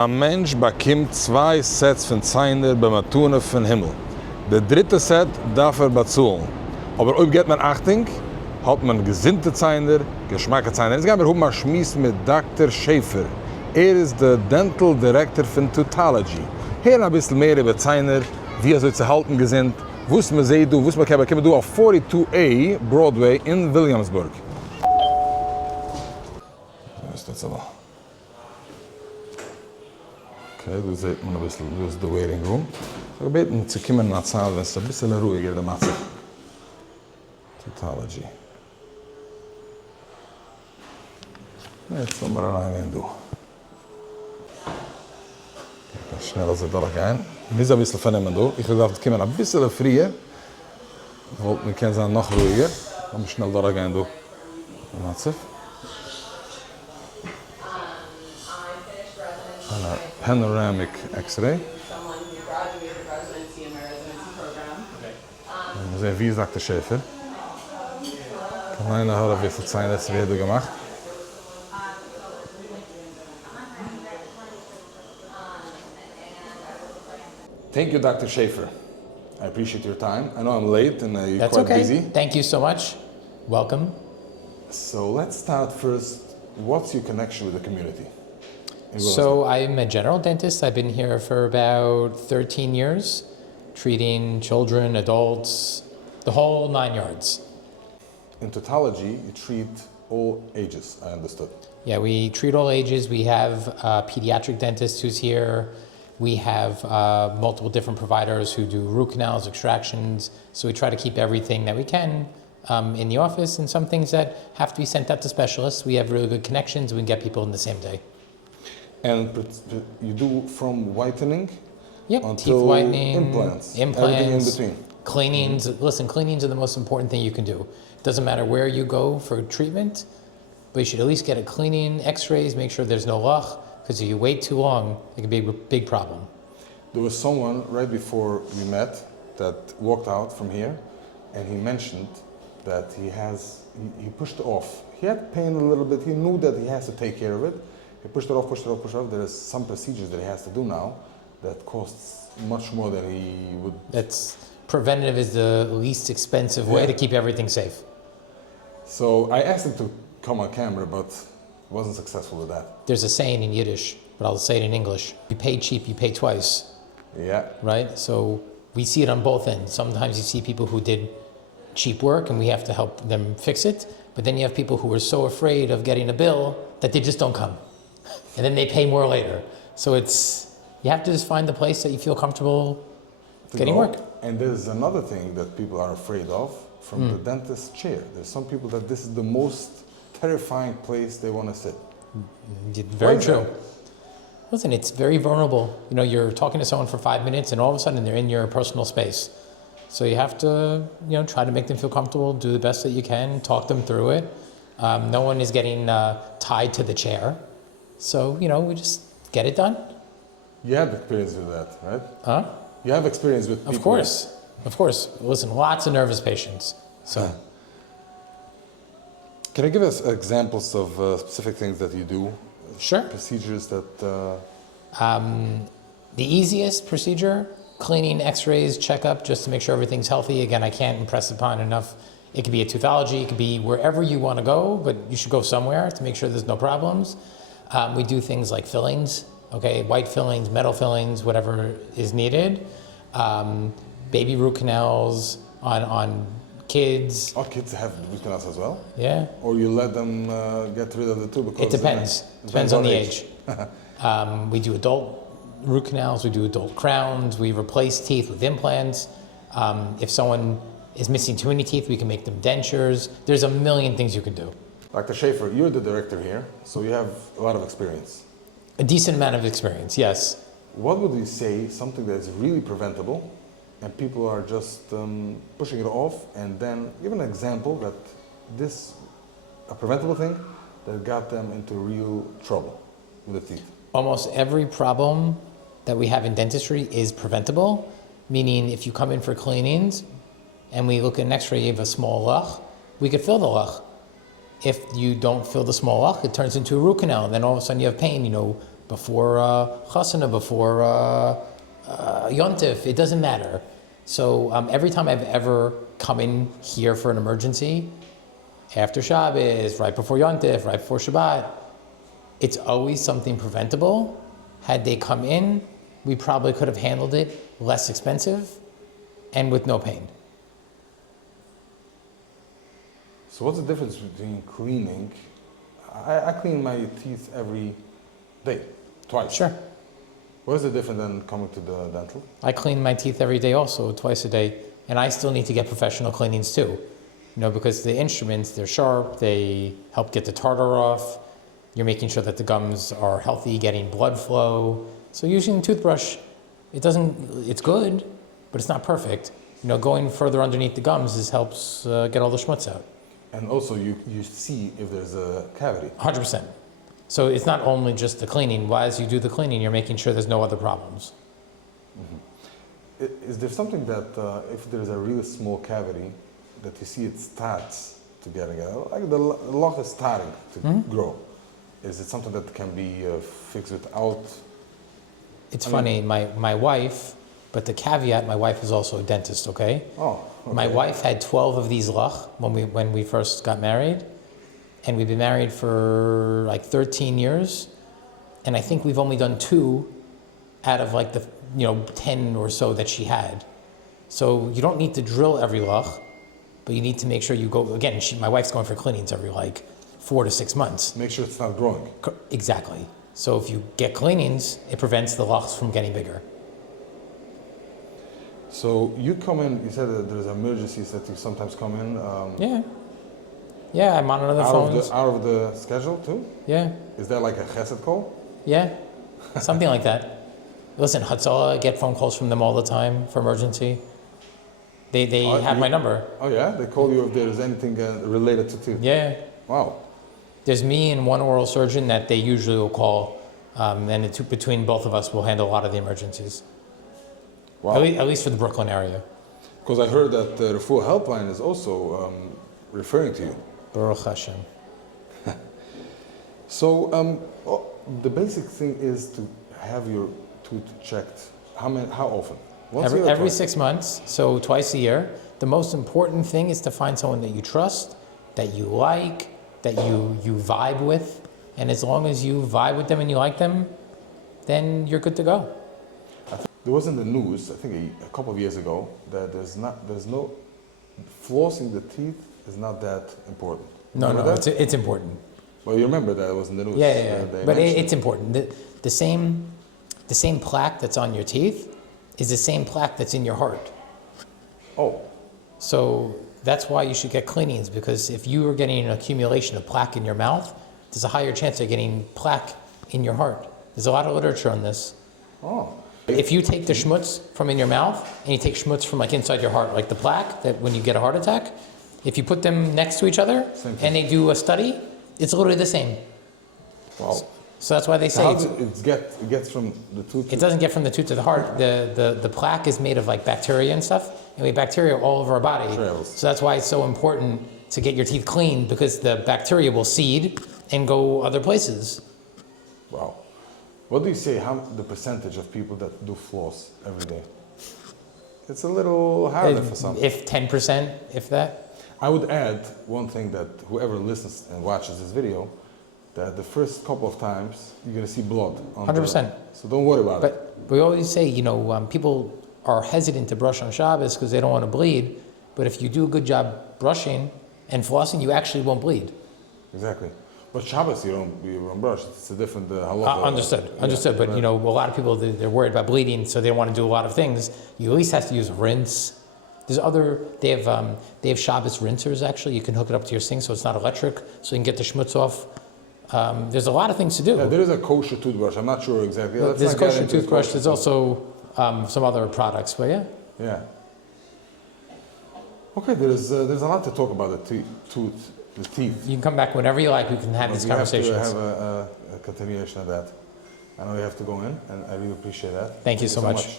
Ein Mensch bekommt 2 Sets von Zähnen beim Matune von Himmel. Der dritte Set darf bezahlen. Aber ob geht man Achtung, hat man gesinnte Zähne, geschmackige Zähne. Jetzt gehen wir mal schmissen mit Dr. Shaffer. Ist der Dental Director von Toothology. Hier ein bisschen mehr über Zähne, wie soll zu halten gesinnt, was man sieht, was man kann du auf 42A Broadway in Williamsburg. Das ist das aber. Okay, du seht man ein bisschen, das ist der Waiting Room. Ich habe gebeten, zu kommen nach Saal, wenn es ein bisschen ruhiger der Matze. Toothology. Jetzt wollen wir reingehen, du. Ganz schnell als ich da rein. Wir sind ein bisschen vernehmen, du. Ich dachte, es kommen ein bisschen früher. Ich wollte, wir können sein noch ruhiger. Dann schnell da rein, du. Matze. Panoramic X-ray. Someone who graduated residency in my residency program. Wir sehen, wie sagt der Schäfer. Kann einer hören, wie viel Zähne das wird gemacht. Thank you, Dr. Shaffer. I appreciate your time. I know I'm late and you're That's quite okay. busy. Thank you so much. Welcome. So let's start first. What's your connection with the community? So I'm a general dentist. I've been here for about 13 years, treating children, adults, the whole 9 yards. In Toothology, you treat all ages, I understood. Yeah, we treat all ages. We have a pediatric dentist who's here. We have multiple different providers who do root canals, extractions. So we try to keep everything that we can in the office, and some things that have to be sent out to specialists. We have really good connections. We can get people in the same day. And you do from whitening Yep, teeth until whitening, implants, everything in between. Cleanings. Listen, cleanings are the most important thing you can do. It doesn't matter where you go for treatment, but you should at least get a cleaning, x-rays, make sure there's no lach, because if you wait too long, it can be a big problem. There was someone right before we met that walked out from here, and he mentioned that he pushed it off. He had pain a little bit, he knew that he has to take care of it. He pushed it off. There is some procedures that he has to do now that costs much more than he would. That's preventative is the least expensive way to keep everything safe. So I asked him to come on camera, but wasn't successful with that. There's a saying in Yiddish, but I'll say it in English. You pay cheap, you pay twice. Yeah. Right? So we see it on both ends. Sometimes you see people who did cheap work and we have to help them fix it. But then you have people who are so afraid of getting a bill that they just don't come. And then they pay more later. So you have to just find the place that you feel comfortable getting work. And there's another thing that people are afraid of from the dentist's chair. There's some people that this is the most terrifying place they want to sit. Very true. Listen, it's very vulnerable. You know, you're talking to someone for 5 minutes and all of a sudden they're in your personal space. So you have to, try to make them feel comfortable, do the best that you can, talk them through it. No one is getting tied to the chair. So, we just get it done. You have experience with that, right? Huh? You have experience with people. Of course. Listen, lots of nervous patients. So, Can you give us examples of specific things that you do? Sure. Procedures that... The easiest procedure, cleaning, x-rays, checkup, just to make sure everything's healthy. Again, I can't impress upon enough. It could be a Toothology, it could be wherever you want to go, but you should go somewhere to make sure there's no problems. We do things like fillings, okay, white fillings, metal fillings, whatever is needed. Baby root canals on kids. Oh, kids have root canals as well? Yeah. Or you let them get rid of the tube? Because It depends. Depends on the age. We do adult root canals, we do adult crowns, we replace teeth with implants. If someone is missing too many teeth, we can make them dentures. There's a million things you can do. Dr. Shaffer, you're the director here, so you have a lot of experience. A decent amount of experience, yes. What would you say, something that is really preventable, and people are just pushing it off, and then give an example that a preventable thing that got them into real trouble with the teeth? Almost every problem that we have in dentistry is preventable, meaning if you come in for cleanings and we look at an x-ray, you have a small lach, we could fill the lach. If you don't fill the small lach, it turns into a root canal, and then all of a sudden you have pain, before Chasana, before Yontif, it doesn't matter. So every time I've ever come in here for an emergency, after Shabbos, right before Yontif, right before Shabbat, it's always something preventable. Had they come in, we probably could have handled it less expensive and with no pain. So what's the difference between cleaning? I clean my teeth every day, twice. Sure. What is the difference than coming to the dental? I clean my teeth every day also, twice a day, and I still need to get professional cleanings too. You know, because the instruments, they're sharp, they help get the tartar off, you're making sure that the gums are healthy, getting blood flow. So using a toothbrush, it's good, but it's not perfect. You know, going further underneath the gums helps get all the schmutz out. And also you see if there's a cavity. 100%. So it's not only just the cleaning. While as you do the cleaning, you're making sure there's no other problems. Is there something that if there's a really small cavity that you see it starts to getting out, like the lock is starting to grow, is it something that can be fixed without? It's funny, my wife, but the caveat, my wife is also a dentist, okay? Oh, okay. My wife had 12 of these lach when we first got married, and we've been married for like 13 years, and I think we've only done 2 out of like the 10 or so that she had. So you don't need to drill every lach, but you need to make sure you go, again, my wife's going for cleanings every like 4 to 6 months. Make sure it's not growing. Exactly. So if you get cleanings, it prevents the lachs from getting bigger. So you come in, you said that there's emergencies that you sometimes come in. Yeah, I monitor the phones. Out of the schedule too? Yeah. Is that like a chesed call? Yeah, something like that. Listen, Hatzalah, I get phone calls from them all the time for emergency. They have my number. Oh yeah? They call you if there's anything related to teeth? Yeah. Wow. There's me and one oral surgeon that they usually will call, and between both of us, we'll handle a lot of the emergencies. Wow. At least for the Brooklyn area. Because I heard that the Refuah helpline is also referring to you. Baruch Hashem. So the basic thing is to have your tooth checked. How often? Once a year or Every twice? 6 months, so twice a year. The most important thing is to find someone that you trust, that you like, that you vibe with, and as long as you vibe with them and you like them, then you're good to go. There was in the news, I think a couple of years ago, that there's no flossing the teeth is not that important. No, Remember that? it's important. Well, you remember that it was in the news. Yeah. They But mentioned it's important. The same plaque that's on your teeth is the same plaque that's in your heart. Oh, So that's why you should get cleanings, because if you are getting an accumulation of plaque in your mouth, there's a higher chance of getting plaque in your heart. There's a lot of literature on this. oh. If you take the schmutz from in your mouth and you take schmutz from like inside your heart, like the plaque that when you get a heart attack, if you put them next to each other Same thing. and they do a study, it's literally the same. Wow. So that's why they say How does it gets from the tooth? it doesn't get from the tooth to the heart. The plaque is made of like bacteria and stuff, and we have bacteria all over our body. Trails. So that's why it's so important to get your teeth cleaned, because the bacteria will seed and go other places. Wow. What do you say? The percentage of people that do floss every day? It's a little harder for some. If 10%, if that. I would add one thing, that whoever listens and watches this video, that the first couple of times you're gonna see blood. 100%. So don't worry about it. But we always say, people are hesitant to brush on Shabbos because they don't want to bleed. But if you do a good job brushing and flossing, you actually won't bleed. Exactly. But Shabbos you don't brush. It's a different halacha. Understood. Yeah, But a lot of people, they're worried about bleeding, so they don't want to do a lot of things. You at least have to use a rinse. They have Shabbos rinsers actually. You can hook it up to your sink so it's not electric, so you can get the schmutz off. There's a lot of things to do. Yeah, there is a kosher toothbrush. I'm not sure exactly. There's a kosher toothbrush. There's also some other products, but yeah. Yeah. Okay, there's a lot to talk about the teeth. You can come back whenever you like. We can have these conversations. We have to have a continuation of that. I know you have to go in, and I really appreciate that. Thank you so much.